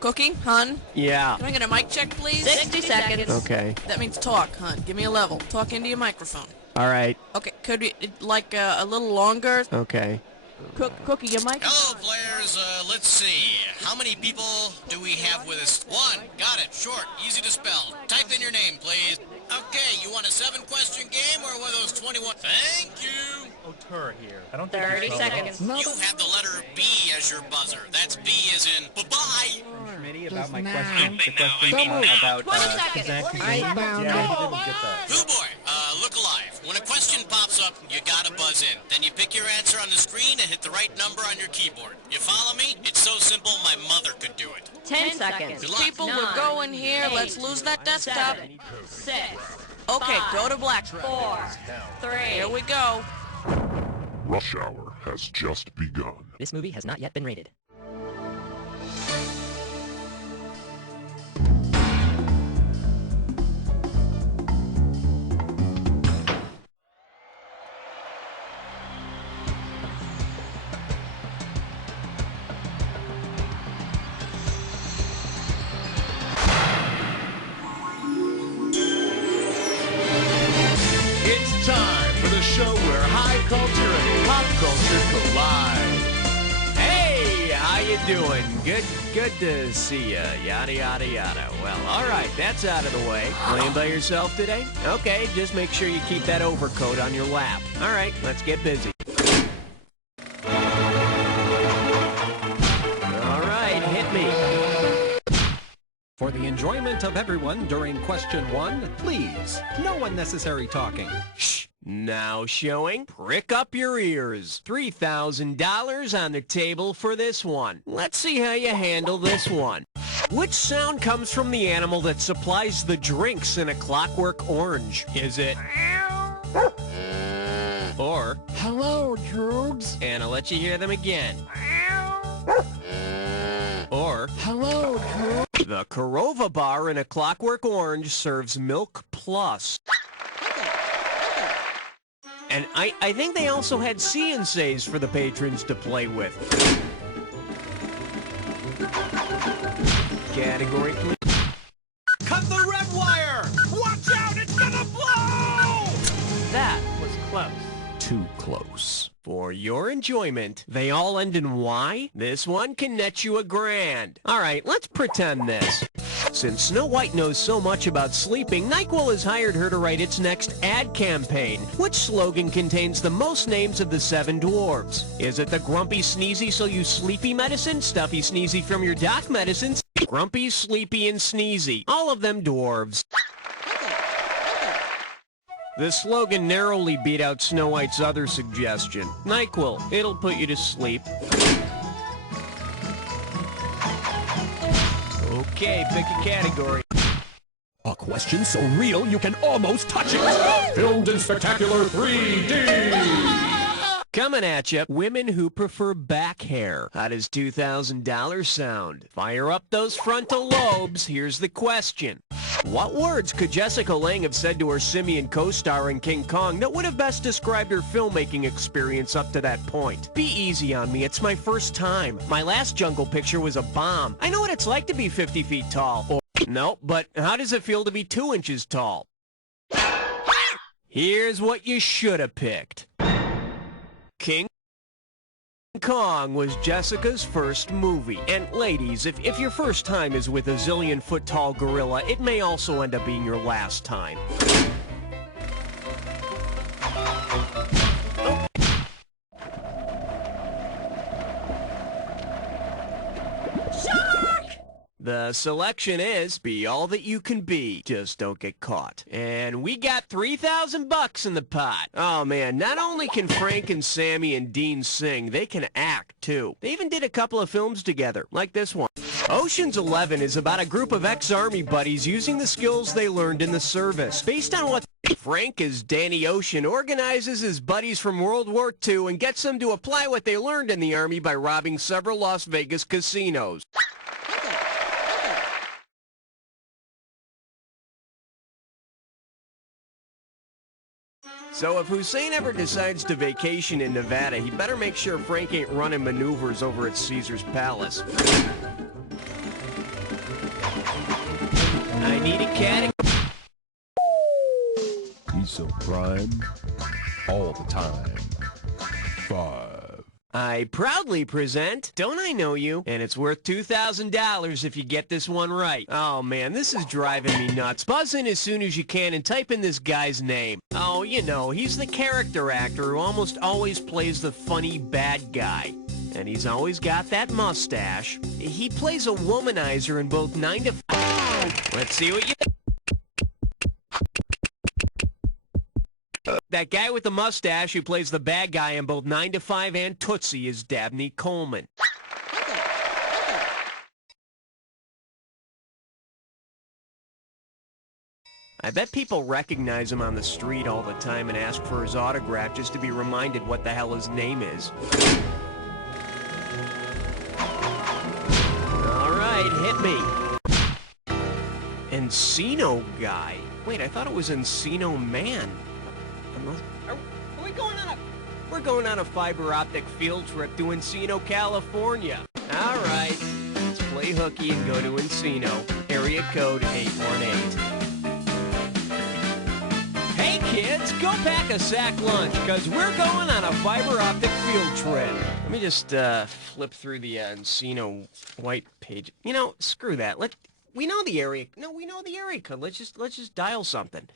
Cookie, hun? Yeah. Can I get a mic check, please? 60 seconds. Okay. That means talk, hun. Give me a level. Talk into your microphone. All right. Okay, could we, like, a little longer? Okay. Cookie, your mic. Hello, players. Let's see. How many people do we have with us? One. Got it. Short. Easy to spell. Type in your name, please. Okay, you want a 7-question game or one of those 21? Thank you. Auteur here. I don't think 30 seconds. You have the letter B as your buzzer. That's B as in bye-bye. Committee about my question. The question Don't move. about 20 seconds. Kazan. I found Yeah, it. he didn't get that. Boo boy, look alive. When a question pops up, you gotta buzz in. Then you pick your answer on the screen and hit the right number on your keyboard. You follow me? It's so simple my mother could do it. 10 seconds. Good luck. People, we're going here. Let's lose that desktop. 6. Okay, 5, go to black. 4. 3. Here we go. Rush Hour has just begun. This movie has not yet been rated. It's time for the show where high culture and pop culture collide. Hey, how you doing? Good to see ya. Yada, yada, yada. Well, all right, that's out of the way. Playing by yourself today? Okay, just make sure you keep that overcoat on your lap. All right, let's get busy. All right, hit me. For the enjoyment of everyone during question 1, please, no unnecessary talking. Shh. Now showing, prick up your ears. $3,000 on the table for this one. Let's see how you handle this one. Which sound comes from the animal that supplies the drinks in A Clockwork Orange? Is it... or... Hello, Droogs. And I'll let you hear them again. Or... Hello, Droogs. The Korova bar in A Clockwork Orange serves Milk Plus. And I think they also had C&Cs for the patrons to play with. Category, please. Cut the red wire! Watch out, it's gonna blow! That Was close. too close. For your enjoyment, they all end in Y? This one can net you $1,000. All right, let's pretend this. Since Snow White knows so much about sleeping, NyQuil has hired her to write its next ad campaign. Which slogan contains the most names of the 7 dwarves? Is it the Grumpy Sneezy So You Sleepy medicine, Stuffy Sneezy from Your Doc medicines, Grumpy, Sleepy, and Sneezy? All of them dwarves. The slogan narrowly beat out Snow White's other suggestion. NyQuil, it'll put you to sleep. Okay, pick a category. A question so real you can almost touch it. Filmed in spectacular 3D. Coming at you, women who prefer back hair. How does $2,000 sound? Fire up those frontal lobes. Here's the question. What words could Jessica Lange have said to her simian co-star in King Kong that would have best described her filmmaking experience up to that point? Be easy on me, it's my first time. My last jungle picture was a bomb. I know what it's like to be 50 feet tall. Or, no, but how does it feel to be 2 inches tall? Here's what you should have picked. King Kong was Jessica's first movie. And ladies, if your first time is with a zillion-foot-tall gorilla, it may also end up being your last time. The selection is be all that you can be, just don't get caught. And we got $3,000 in the pot. Oh man, not only can Frank and Sammy and Dean sing, they can act too. They even did a couple of films together, like this one. Ocean's 11 is about a group of ex-Army buddies using the skills they learned in the service. Based on what Frank, as Danny Ocean, organizes his buddies from World War II and gets them to apply what they learned in the Army by robbing several Las Vegas casinos. So if Hussein ever decides to vacation in Nevada, he better make sure Frank ain't running maneuvers over at Caesar's Palace. I need a category. He's so prime all the time. 5. I proudly present Don't I Know You? And it's worth $2,000 if you get this one right. Oh man, this is driving me nuts. Buzz in as soon as you can and type in this guy's name. Oh, you know, he's the character actor who almost always plays the funny bad guy. And he's always got that mustache. He plays a womanizer in both 9 to 5. Let's see what you... That guy with the mustache who plays the bad guy in both 9 to 5 and Tootsie is Dabney Coleman. I bet people recognize him on the street all the time and ask for his autograph just to be reminded what the hell his name is. All right, hit me. Encino Guy. Wait, I thought it was Encino Man. Are we going on a... We're going on a fiber optic field trip to Encino, California. All right, let's play hooky and go to Encino. Area code 818. Hey kids, go pack a sack lunch, because we're going on a fiber optic field trip. Let me just flip through the Encino white page. You know, screw that. We know the area. No, we know the area code. Let's just dial something.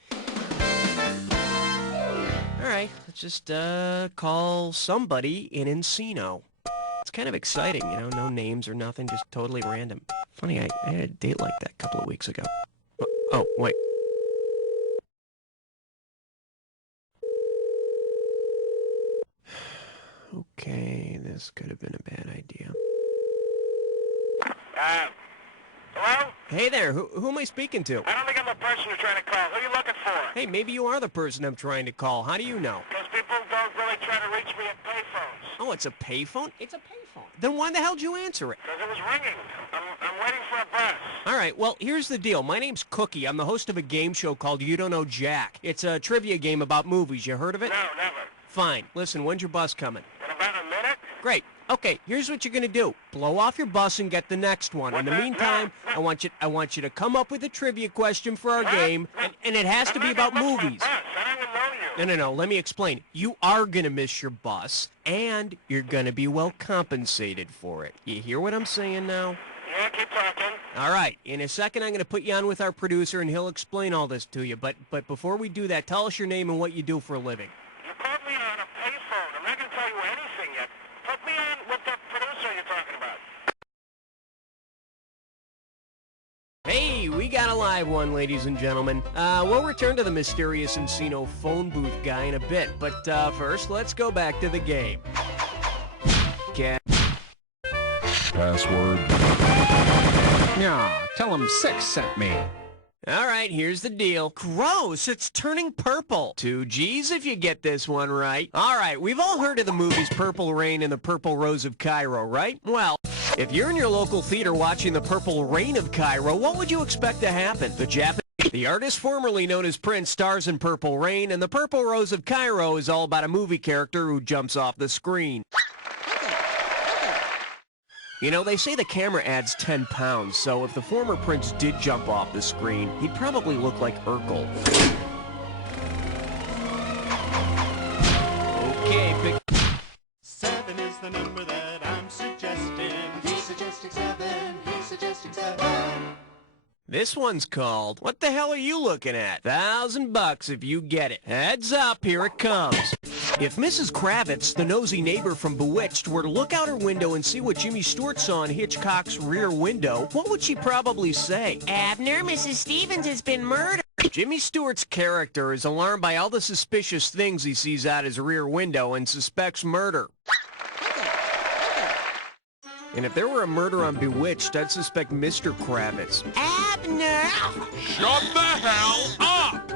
All right, let's just call somebody in Encino. It's kind of exciting, you know, no names or nothing, just totally random. Funny, I had a date like that a couple of weeks ago. Oh, wait. Okay, this could have been a bad idea. Hello? Hey there, who am I speaking to? I don't think I'm the person you're trying to call. Who are you looking for? Hey, maybe you are the person I'm trying to call. How do you know? Because people don't really try to reach me at payphones. Oh, it's a payphone? It's a payphone. Then why the hell did you answer it? Because it was ringing. I'm waiting for a bus. All right, well, here's the deal. My name's Cookie. I'm the host of a game show called You Don't Know Jack. It's a trivia game about movies. You heard of it? No, never. Fine. Listen, when's your bus coming? In about a minute? Great. Okay, here's what you're gonna do. Blow off your bus and get the next one. In the meantime, I want you to come up with a trivia question for our game, and it has to be about movies. I don't even know you. No. Let me explain. You are gonna miss your bus, and you're gonna be well compensated for it. You hear what I'm saying now? Yeah, keep talking. All right. In a second, I'm gonna put you on with our producer, and he'll explain all this to you. But before we do that, tell us your name and what you do for a living. You called me on a payphone. I'm not going to tell you anything yet. Put me on with the producer you're talking about. Hey, we got a live one, ladies and gentlemen. We'll return to the mysterious Encino phone booth guy in a bit, but first, let's go back to the game. Password. Yeah, tell him 6 sent me. All right, here's the deal. Gross, it's turning purple. 2 G's if you get this one right. All right, we've all heard of the movies Purple Rain and The Purple Rose of Cairo, right? Well, if you're in your local theater watching The Purple Rain of Cairo, what would you expect to happen? The artist formerly known as Prince stars in Purple Rain, and The Purple Rose of Cairo is all about a movie character who jumps off the screen. You know, they say the camera adds 10 pounds, so if the former Prince did jump off the screen, he'd probably look like Urkel. Okay, big... 7 is the number that I'm suggesting. He's suggesting 7. He's suggesting 7. This one's called, What the Hell Are You Looking At? $1,000 if you get it. Heads up, here it comes. If Mrs. Kravitz, the nosy neighbor from Bewitched, were to look out her window and see what Jimmy Stewart saw in Hitchcock's Rear Window, what would she probably say? Abner, Mrs. Stevens has been murdered. Jimmy Stewart's character is alarmed by all the suspicious things he sees out his rear window and suspects murder. And if there were a murder on Bewitched, I'd suspect Mr. Kravitz. Abner! Shut the hell up!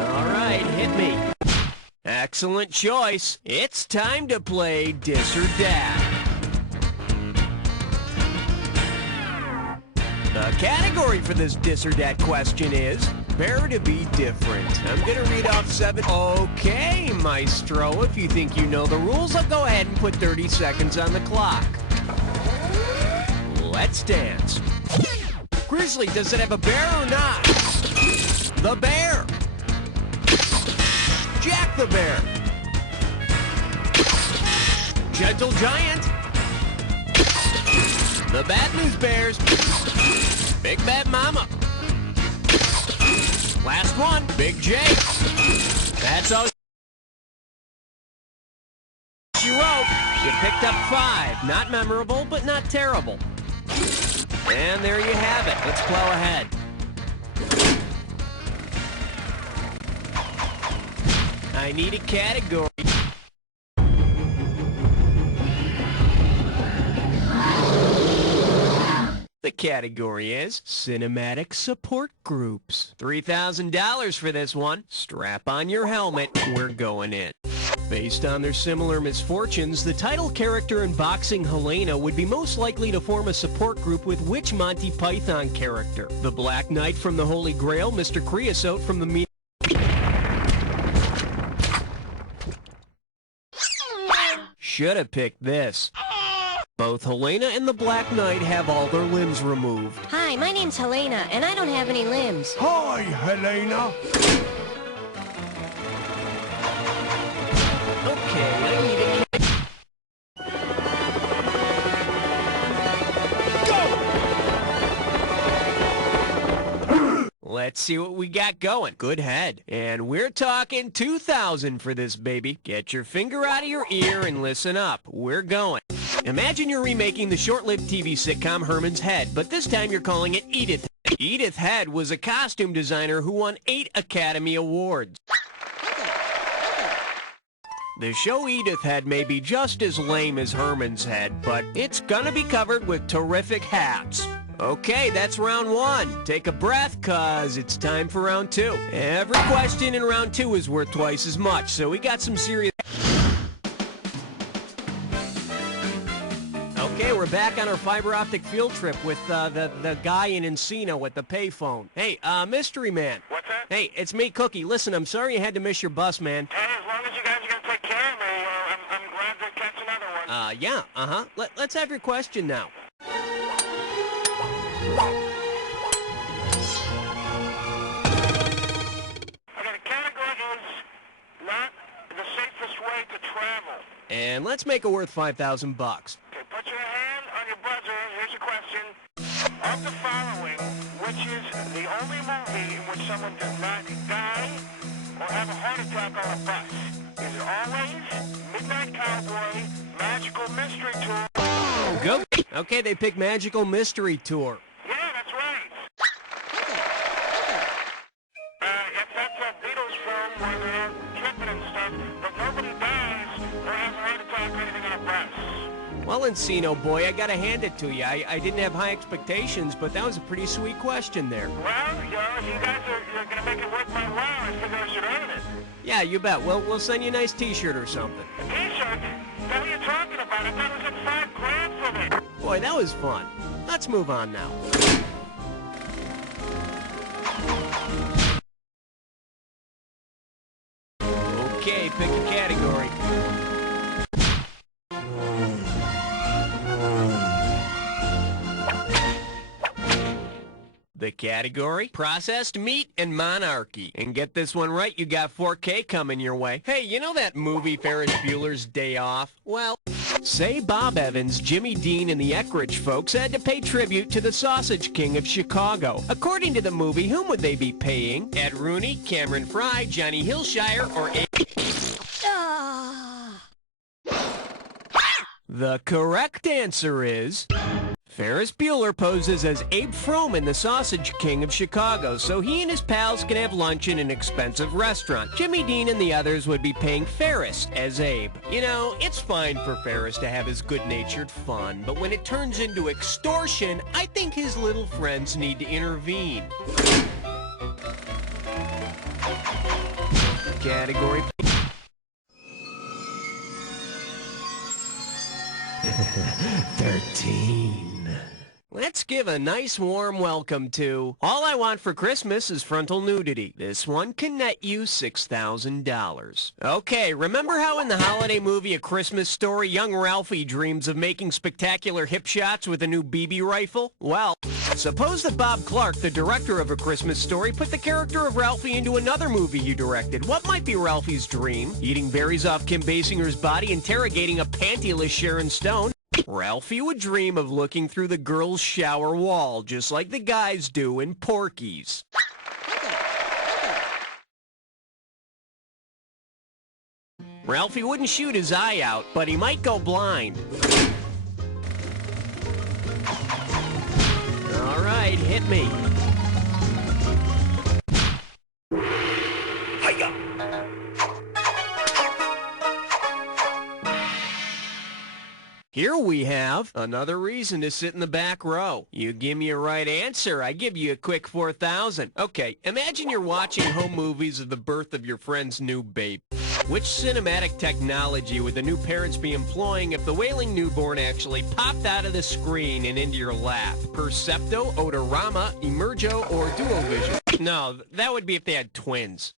All right, hit me. Excellent choice. It's time to play Dis or Dat. The category for this Dis or Dat question is Better to Be Different. I'm gonna read off 7. Okay, Maestro, if you think you know the rules, I'll go ahead and put 30 seconds on the clock. Let's dance. Grizzly, does it have a bear or not? The bear. Jack the Bear. Gentle Giant. The Bad News Bears. Big Bad Mama. Last one, Big J. That's all you wrote. You picked up 5. Not memorable, but not terrible. And there you have it. Let's plow ahead. I need a category. The category is Cinematic Support Groups. $3,000 for this one. Strap on your helmet. We're going in. Based on their similar misfortunes, the title character in boxing Helena would be most likely to form a support group with which Monty Python character? The Black Knight from the Holy Grail, Mr. Creosote from the Should have picked this. Both Helena and the Black Knight have all their limbs removed. Hi, my name's Helena, and I don't have any limbs. Hi, Helena. Okay, I need a... Let's see what we got going. Good head. And we're talking 2,000 for this baby. Get your finger out of your ear and listen up. We're going. Imagine you're remaking the short-lived TV sitcom Herman's Head, but this time you're calling it Edith. Edith Head was a costume designer who won 8 Academy Awards. The show Edith Head may be just as lame as Herman's Head, but it's gonna be covered with terrific hats. Okay, that's round 1. Take a breath, cause it's time for round 2. Every question in round 2 is worth twice as much, so we got some serious... Okay, we're back on our fiber optic field trip with the guy in Encino at the payphone. Hey, mystery man. What's that? Hey, it's me, Cookie. Listen, I'm sorry you had to miss your bus, man. Hey, as long as you guys are going to take care of me, I'm glad to catch another one. Yeah, Let's have your question now. Okay, the category is not the safest way to travel. And let's make it worth $5,000. Okay, put your hand on your buzzer. Here's your question. Of the following, which is the only movie in which someone does not die or have a heart attack on a bus? Is it Always, Midnight Cowboy, Magical Mystery Tour? Go. Okay, they picked Magical Mystery Tour. Yeah, that's right. If that's a Beatles film where they're tripping and stuff, but nobody dies or has a heart attack or anything on a bus. Well, Encino boy, I gotta hand it to you. I didn't have high expectations, but that was a pretty sweet question there. Well, you know, if you guys are gonna make it worth my while, I figure I should earn it. Yeah, you bet. We'll send you a nice T-shirt or something. A T-shirt? What are you talking about? I thought it was at $5 for me. Boy, that was fun. Let's move on now. Okay, pick a category. The category, processed meat and monarchy. And get this one right, you got 4K coming your way. Hey, you know that movie Ferris Bueller's Day Off? Well, say Bob Evans, Jimmy Dean, and the Eckrich folks had to pay tribute to the Sausage King of Chicago. According to the movie, whom would they be paying? Ed Rooney, Cameron Fry, Johnny Hillshire, or The correct answer is... Ferris Bueller poses as Abe Froman, the Sausage King of Chicago, so he and his pals can have lunch in an expensive restaurant. Jimmy Dean and the others would be paying Ferris as Abe. You know, it's fine for Ferris to have his good-natured fun, but when it turns into extortion, I think his little friends need to intervene. Category... 13. Let's give a nice warm welcome to All I Want for Christmas is Frontal Nudity. This one can net you $6,000. Okay, remember how in the holiday movie A Christmas Story, young Ralphie dreams of making spectacular hip shots with a new BB rifle? Well, suppose that Bob Clark, the director of A Christmas Story, put the character of Ralphie into another movie he directed. What might be Ralphie's dream? Eating berries off Kim Basinger's body, interrogating a pantyless Sharon Stone? Ralphie would dream of looking through the girls' shower wall, just like the guys do in Porky's. Ralphie wouldn't shoot his eye out, but he might go blind. All right, hit me. Hiya! Here we have another reason to sit in the back row. You give me a right answer, I give you a quick 4,000. Okay, imagine you're watching home movies of the birth of your friend's new baby. Which cinematic technology would the new parents be employing if the wailing newborn actually popped out of the screen and into your lap? Percepto, Odorama, Emergo, or Duovision? No, that would be if they had twins.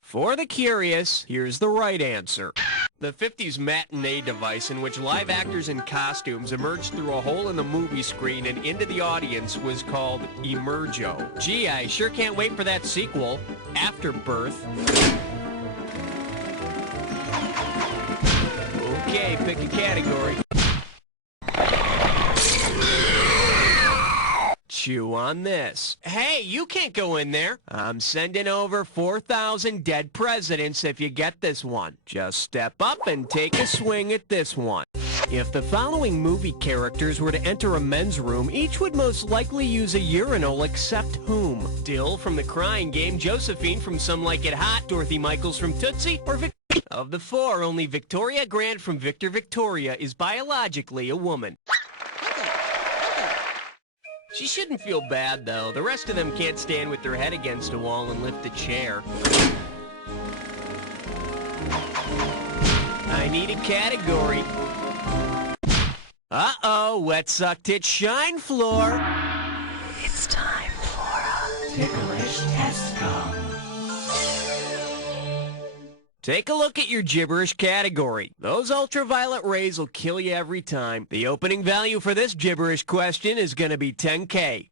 For the curious, here's the right answer. The 50s matinee device in which live actors in costumes emerged through a hole in the movie screen and into the audience was called Emergo. Gee, I sure can't wait for that sequel, Afterbirth. Okay, pick a category. Chew on this. Hey, you can't go in there. I'm sending over 4,000 dead presidents if you get this one. Just step up and take a swing at this one. If the following movie characters were to enter a men's room, each would most likely use a urinal except whom? Dill from The Crying Game, Josephine from Some Like It Hot, Dorothy Michaels from Tootsie, or Of the four, only Victoria Grant from Victor Victoria is biologically a woman. She shouldn't feel bad, though. The rest of them can't stand with their head against a wall and lift a chair. I need a category. Uh-oh, wet suck tit shine floor. It's time for a ticklish test come. Take a look at your gibberish category. Those ultraviolet rays will kill you every time. The opening value for this gibberish question is going to be $10K.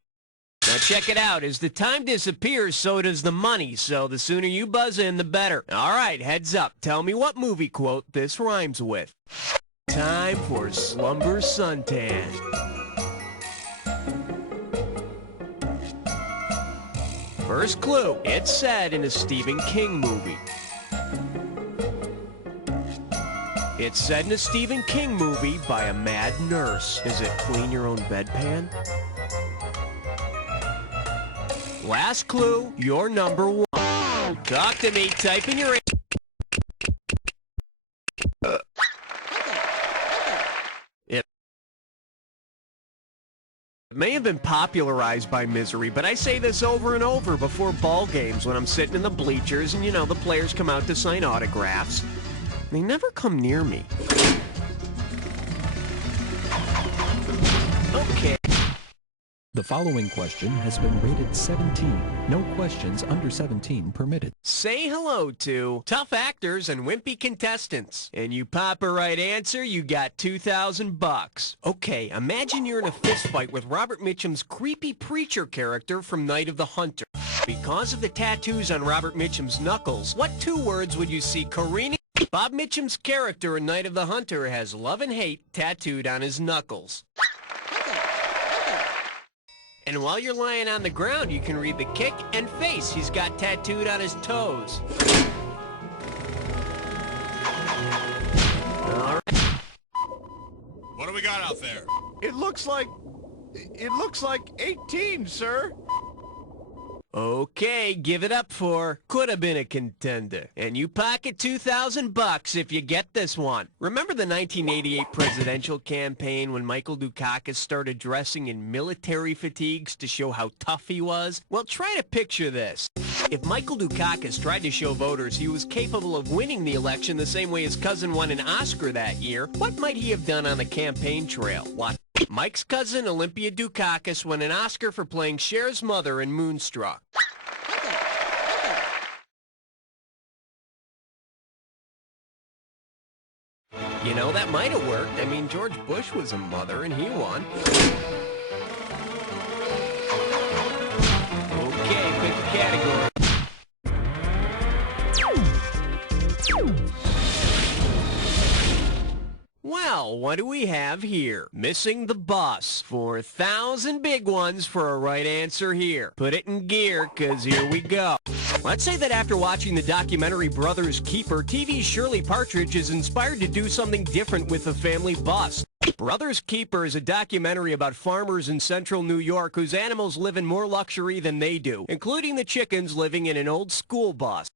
Now check it out. As the time disappears, so does the money. So the sooner you buzz in, the better. All right, heads up. Tell me what movie quote this rhymes with. Time for Slumber Suntan. First clue. It's said in a Stephen King movie. It's said in a Stephen King movie by a mad nurse. Is it clean your own bedpan? Last clue, you're number one. Talk to me, type in your... It may have been popularized by Misery, but I say this over and over before ball games when I'm sitting in the bleachers and, you know, the players come out to sign autographs. They never come near me. Okay. The following question has been rated 17. No questions under 17 permitted. Say hello to tough actors and wimpy contestants. And you pop a right answer, you got $2,000. Okay, imagine you're in a fist fight with Robert Mitchum's creepy preacher character from Night of the Hunter. Because of the tattoos on Robert Mitchum's knuckles, what two words would you see careening? Bob Mitchum's character in Night of the Hunter has love and hate tattooed on his knuckles. And while you're lying on the ground, you can read the kick and face he's got tattooed on his toes. All right. What do we got out there? It looks like 18, sir. Okay, give it up for could have been a contender. And you pocket $2,000 if you get this one. Remember the 1988 presidential campaign when Michael Dukakis started dressing in military fatigues to show how tough he was? Well, try to picture this. If Michael Dukakis tried to show voters he was capable of winning the election the same way his cousin won an Oscar that year, what might he have done on the campaign trail? What? Mike's cousin, Olympia Dukakis, won an Oscar for playing Cher's mother in Moonstruck. You know, that might have worked. I mean, George Bush was a mother, and he won. Okay, pick a category. Well, what do we have here? Missing the bus. 4,000 big ones for a right answer here. Put it in gear, 'cause here we go. Let's say that after watching the documentary Brothers Keeper, TV's Shirley Partridge is inspired to do something different with the family bus. Brothers Keeper is a documentary about farmers in central New York whose animals live in more luxury than they do, including the chickens living in an old school bus.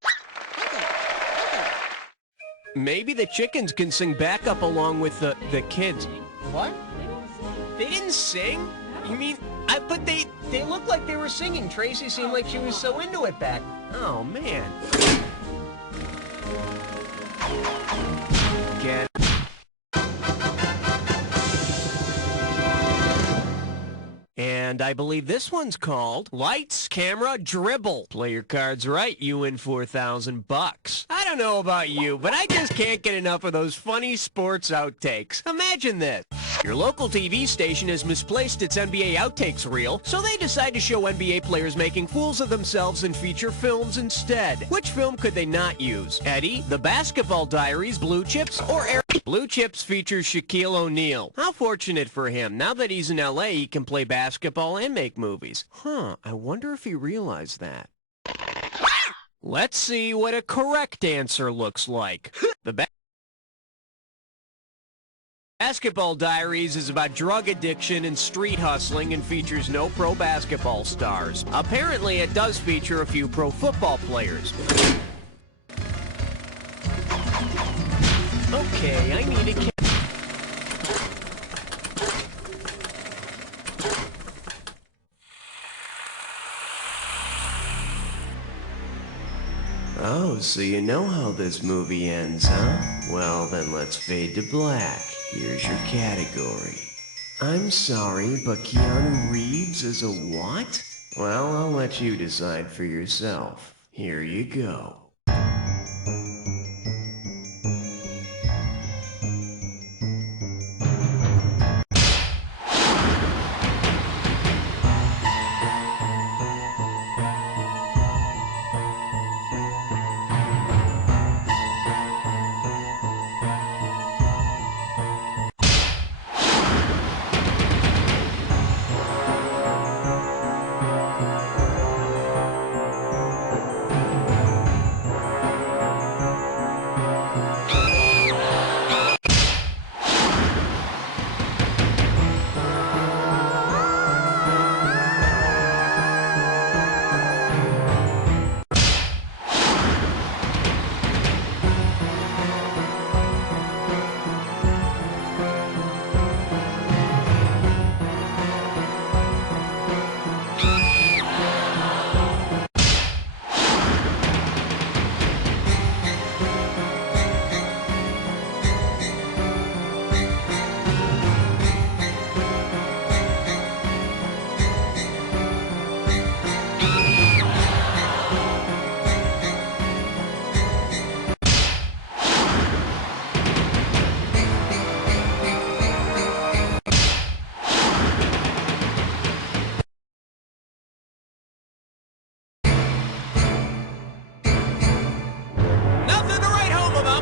Maybe the chickens can sing backup along with the kids. What? They didn't sing? You mean, but they looked like they were singing. Tracy seemed like she was so into it back. Oh, man. Get it. And I believe this one's called Lights, Camera, Dribble. Play your cards right, you win 4,000 bucks. I don't know about you, but I just can't get enough of those funny sports outtakes. Imagine this. Your local TV station has misplaced its NBA outtakes reel, so they decide to show NBA players making fools of themselves and feature films instead. Which film could they not use? Eddie, The Basketball Diaries, Blue Chips, or Air? Blue Chips features Shaquille O'Neal. How fortunate for him. Now that he's in LA, he can play basketball and make movies. Huh, I wonder if he realized that. Let's see what a correct answer looks like. The Basketball Diaries is about drug addiction and street hustling and features no pro basketball stars. Apparently, it does feature a few pro football players. Okay, I need a... Oh, so you know how this movie ends, huh? Well, then let's fade to black. Here's your category. I'm sorry, but Keanu Reeves is a what? Well, I'll let you decide for yourself. Here you go.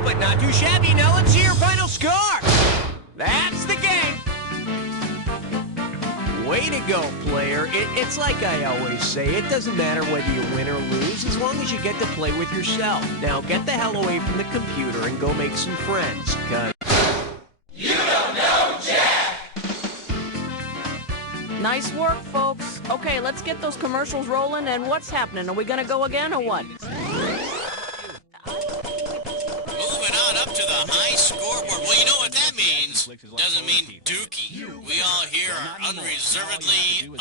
But not too shabby. Now let's see your final score. That's the game. Way to go, player. It's like I always say, it doesn't matter whether you win or lose as long as you get to play with yourself. Now get the hell away from the computer and go make some friends, cause... You don't know Jack! Nice work, folks. Okay, let's get those commercials rolling, and what's happening? Are we gonna go again, or what? Up to the high scoreboard. Well, you know what that means. Doesn't mean Dookie. We all here are unreservedly